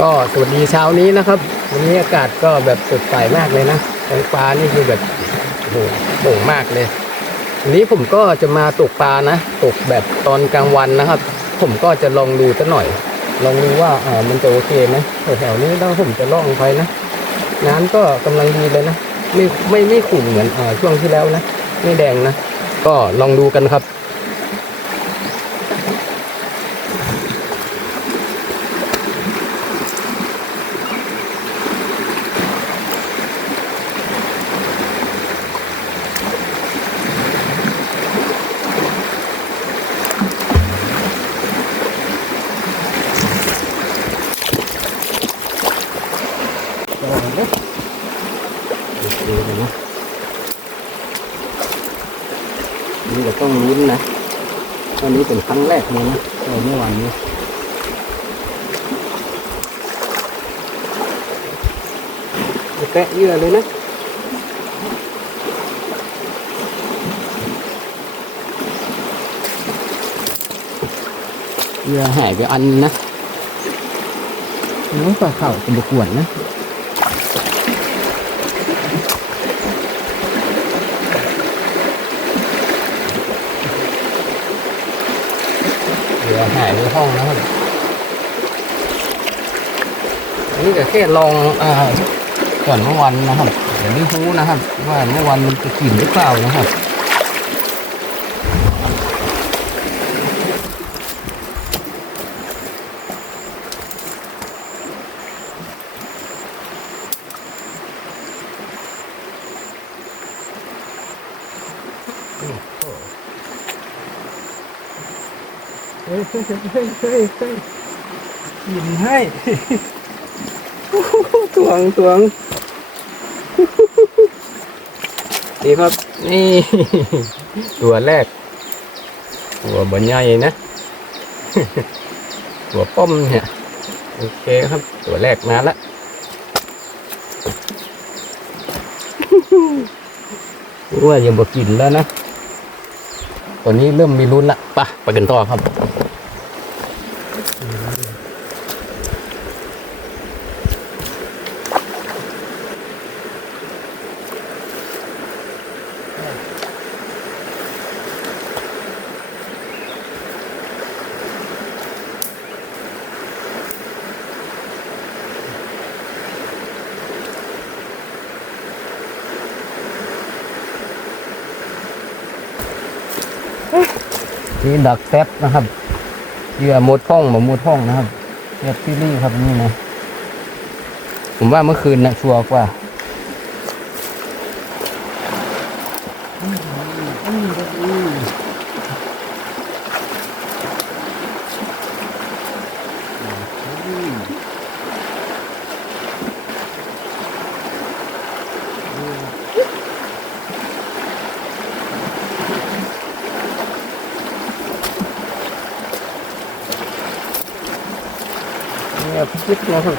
ก็สวัสดีเช้านี้นะครับ วันนี้อากาศก็แบบสดใสมากเลยนะท้องฟ้านี่คือแบบโอ้โหโป่งมากเลยวันนี้ผมก็จะมาตกปลานะตกแบบตอนกลางวันนะครับ ผมก็จะลองดูสักหน่อย ลองดูว่าอ่ามันจะโอเคไหมแถวๆนี้แล้วผมจะล่องไปนะน้ำก็กำลังดีเลยนะไม่ไม่ไม่ขุ่นเหมือนอ่าช่วงที่แล้วนะไม่แดงนะก็ลองดูกันครับ เคเลยนะนี่ก็ต้องลุ้นนะวันนี้เป็นครั้งแรกเลยนะในเมื่อวานนี้จะแตะเหยื่อเลยนะเหยื่อหายไปอันนะน้องปลาเข่าเป็นตะกรวดนะ สียหายในห้องนะครับอันนี้ก็แค่ลองอ่าก่อนเมื่อวันนะครับเดี๋ยวนี้รู้นะครับ ว่าเมื่อวันมันจะกินหรือเปล่านะครับ ฮ้ยเฮ้ยเฮ้ยกินให้ตวงตวงดีครับ นี่ ตัวแรก ตัวบนใหญ่นะ ตัวป้อมเนี่ย โอเคครับ ตัวแรกมาละว่ายังบ่กินแล้วนะ ตอนนี้เริ่มมีลุ้นละปะไปกันต่อครับ นี่ดักแซบนะครับเหยื่อหมดห้องหมหมดห้องนะครับเรียบซีรีส์ครับนี่นะผมว่าเมื่อคืนนะชัวร์กว่า เนี่ยพิจิตนะครับ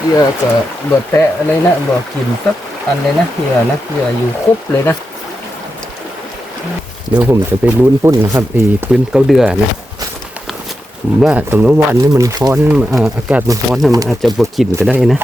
เหยื่อก็บดแตะอะไรนะบดกินสักอันเลยนะเหยื่อนะเหยื่ออยู่ครบเลยนะ เดี๋ยวผมจะไปลุ้นพุ่นนะครับไอ้พื้นเกาเดือนะผมว่าตรงนั้นวันนี้มันร้อนอ่าอากาศมันร้อนนะมันอาจจะบดกินก็ได้นะ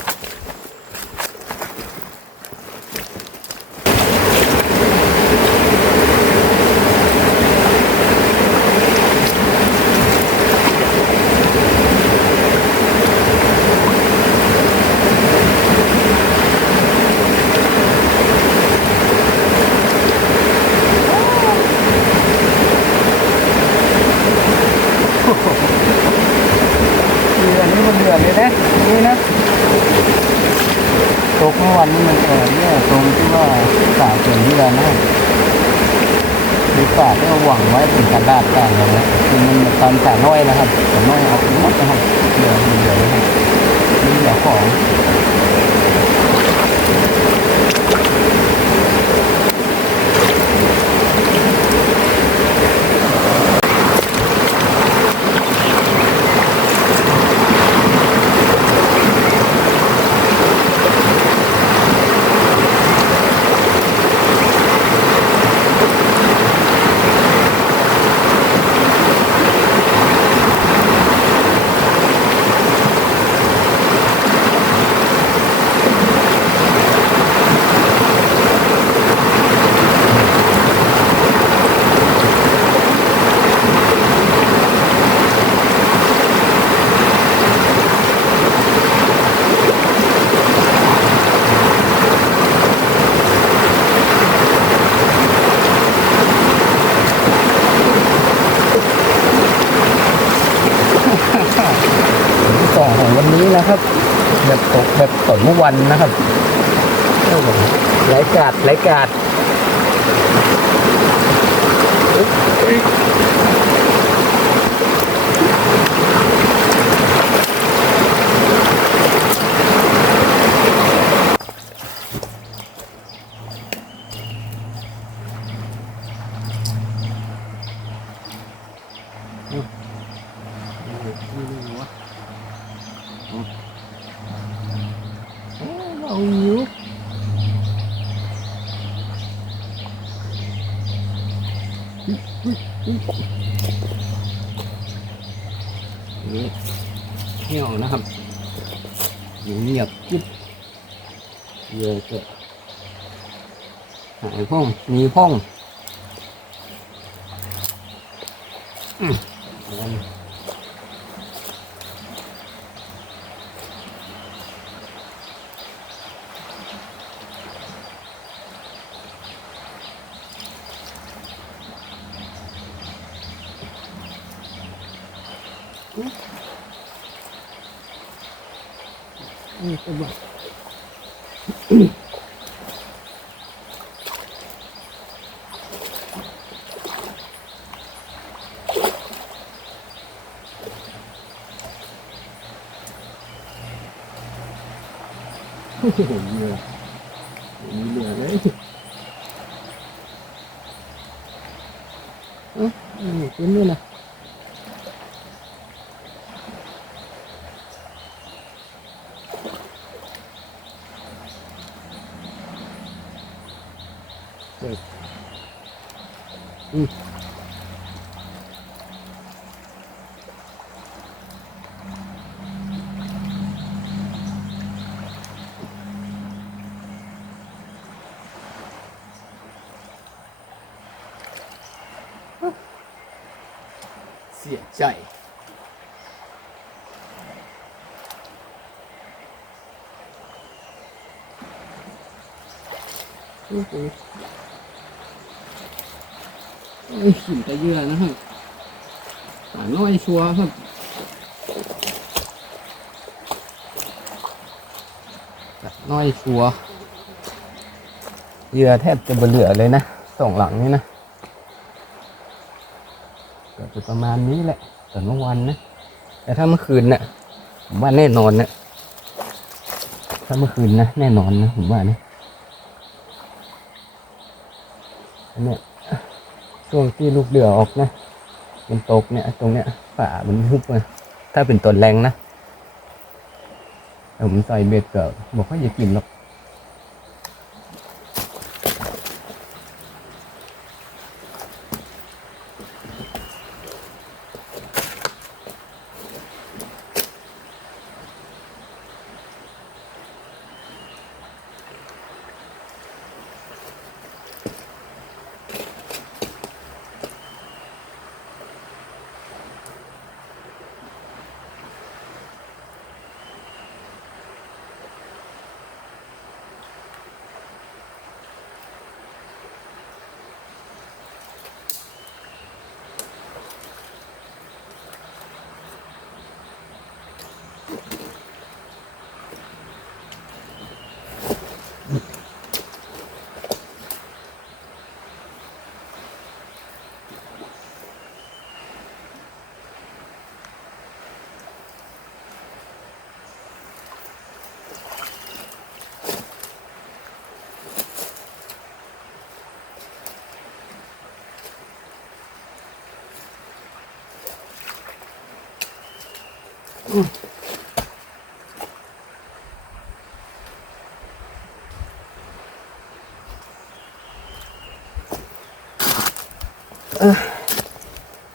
เดือนนี้มันเดือนเลยนะนี่นะตกเมื่อวันนี้มันเออเนี่ยตรงที่ว่าสาเขียนที่แล้วนะมีฝาที่ เราหวังไว้เป็นกระดาษต่างกันนะคือมันตอนแต่น้อยนะครับแต่น้อยเอาไปหมดนะครับเดือนเดือนนะครับนี่เดี๋ยวของ เนี้นะครับ แบบ ตกแบบตนเมื่อวันนะครับไหลกาดไหลกาด หิวนี่เที่ยวนะครับอยู่เงียบจิ๊บเยอะเกิดหายห้องมีห้องอืมเอาไว้ นี่ก็บอกโอ้โหเหนื่อยมีเหนื่อยเลยเอ้าอืมกินด้วยนะ อืมเสียใจ โอ้โหไอ้ย หินตะเยื่อนะครับหาน้อยชัวร์ครับน้อยชัวร์เหยื่อแทบจะเหลือเลยนะสองหลังนี่นะก็จะประมาณนี้แหละแต่เมื่อวันนะแต่ถ้าเมื่อคืนน่ะผมว่าแน่นอนนะถ้าเมื่อคืนนะแน่นอนนะผมว่านะอันเนี้ย ช่วงที่ลูกเรือออกนะ มันตกเนี่ย ตรงเนี้ยฝ่ามันยุบเลยถ้าเป็นต้นแรงนะผมใส่เบ็ดเกิดบอกว่าอย่ากินหรอก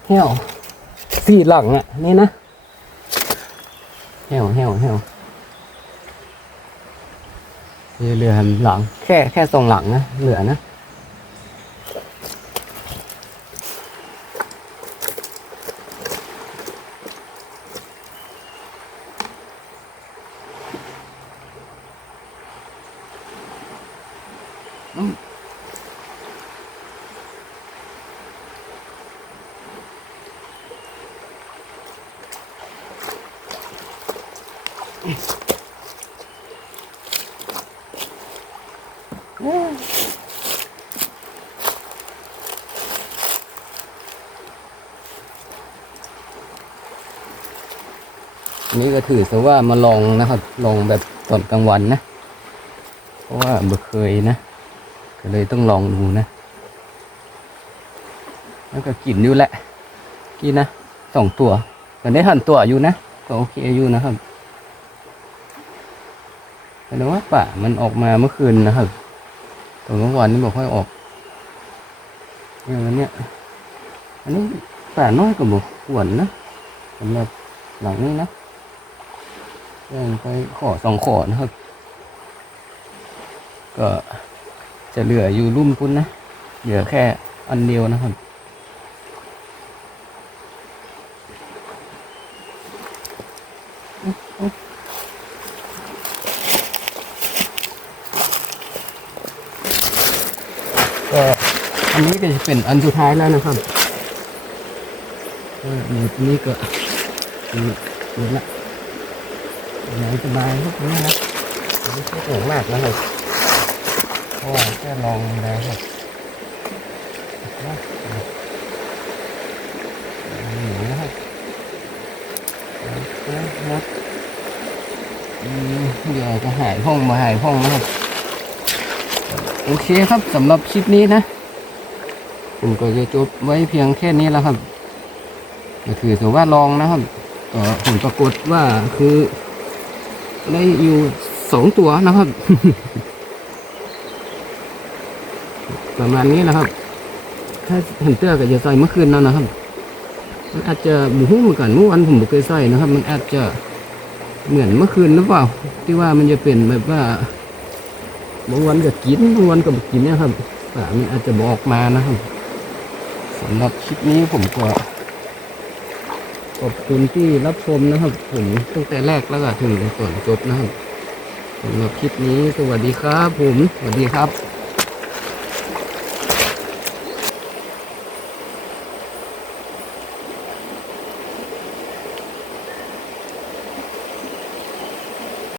เหี่ยวสี่หลังอะ นี่นะเหี่ยวเหี่ยวเหี่ยวเรือหลัง แค่แค่สองหลังนะเหลือนะ นี่ก็ถือซะว่ามาลองนะครับ ลองแบบตอนกลางวันนะ เพราะว่าไม่เคยนะ ก็เลยต้องลองดูนะ แล้วก็กินอยู่แหละ กินนะสองตัวก็ได้หันตัวอยู่นะ ก็โอเคอยู่นะครับแต่ว่าป่ามันออกมาเมื่อคืนนะครับ ตอนกลางวันนี้บอกค่อยออกอย่างนั้นนี่ยอันนี้ป่าน้อยกว่าบกหวนนะสำหรับหลังนี้นะยังไปขอสองขอนะครับ ก็จะเหลืออยู่รุ่มพุ่นนะ เหลือแค่อันเดียวนะครับ ก็อันนี้ก็จะเป็นอันสุดท้ายแล้วนะครับก็หมดนี้ก็หมดละไหนสบายครับนี่นะอันนี้ก็โง่มากนะครับเพราะว่าแค่ลองแล้วครับหนีนะครับนะอืมเดี๋ยวจะหายห้องมาหายห้องนะครับ โอเคครับสำหรับคลิปนี้นะ ผมก็จะจบไว้เพียงแค่นี้แล้วครับ ก็คือถือว่าลองนะครับก็ผลปรากฏว่าคือ ได้อยู่สองตัวนะครับ ประมาณนี้นะครับ ถ้าเห็นเตื้อก็จะใส่เมื่อคืนแล้วนะครับ มันอาจจะบูฮู้เหมือนกันเมื่อวันผมไม่เคยใส่นะครับ มันอาจจะเหมือนเมื่อคืนหรือเปล่า ที่ว่ามันจะเป็นแบบว่า บางวันก็กินบางวันก็ไม่กินนะครับป่ามันอาจจะบอกมานะครับสำหรับคลิปนี้ผมก็ขอบคุณที่รับชมนะครับ ผมตั้งแต่แรกแล้วก็ถึงตอนจบนะครับสำหรับคลิปนี้สวัสดีครับ ผมสวัสดีครับ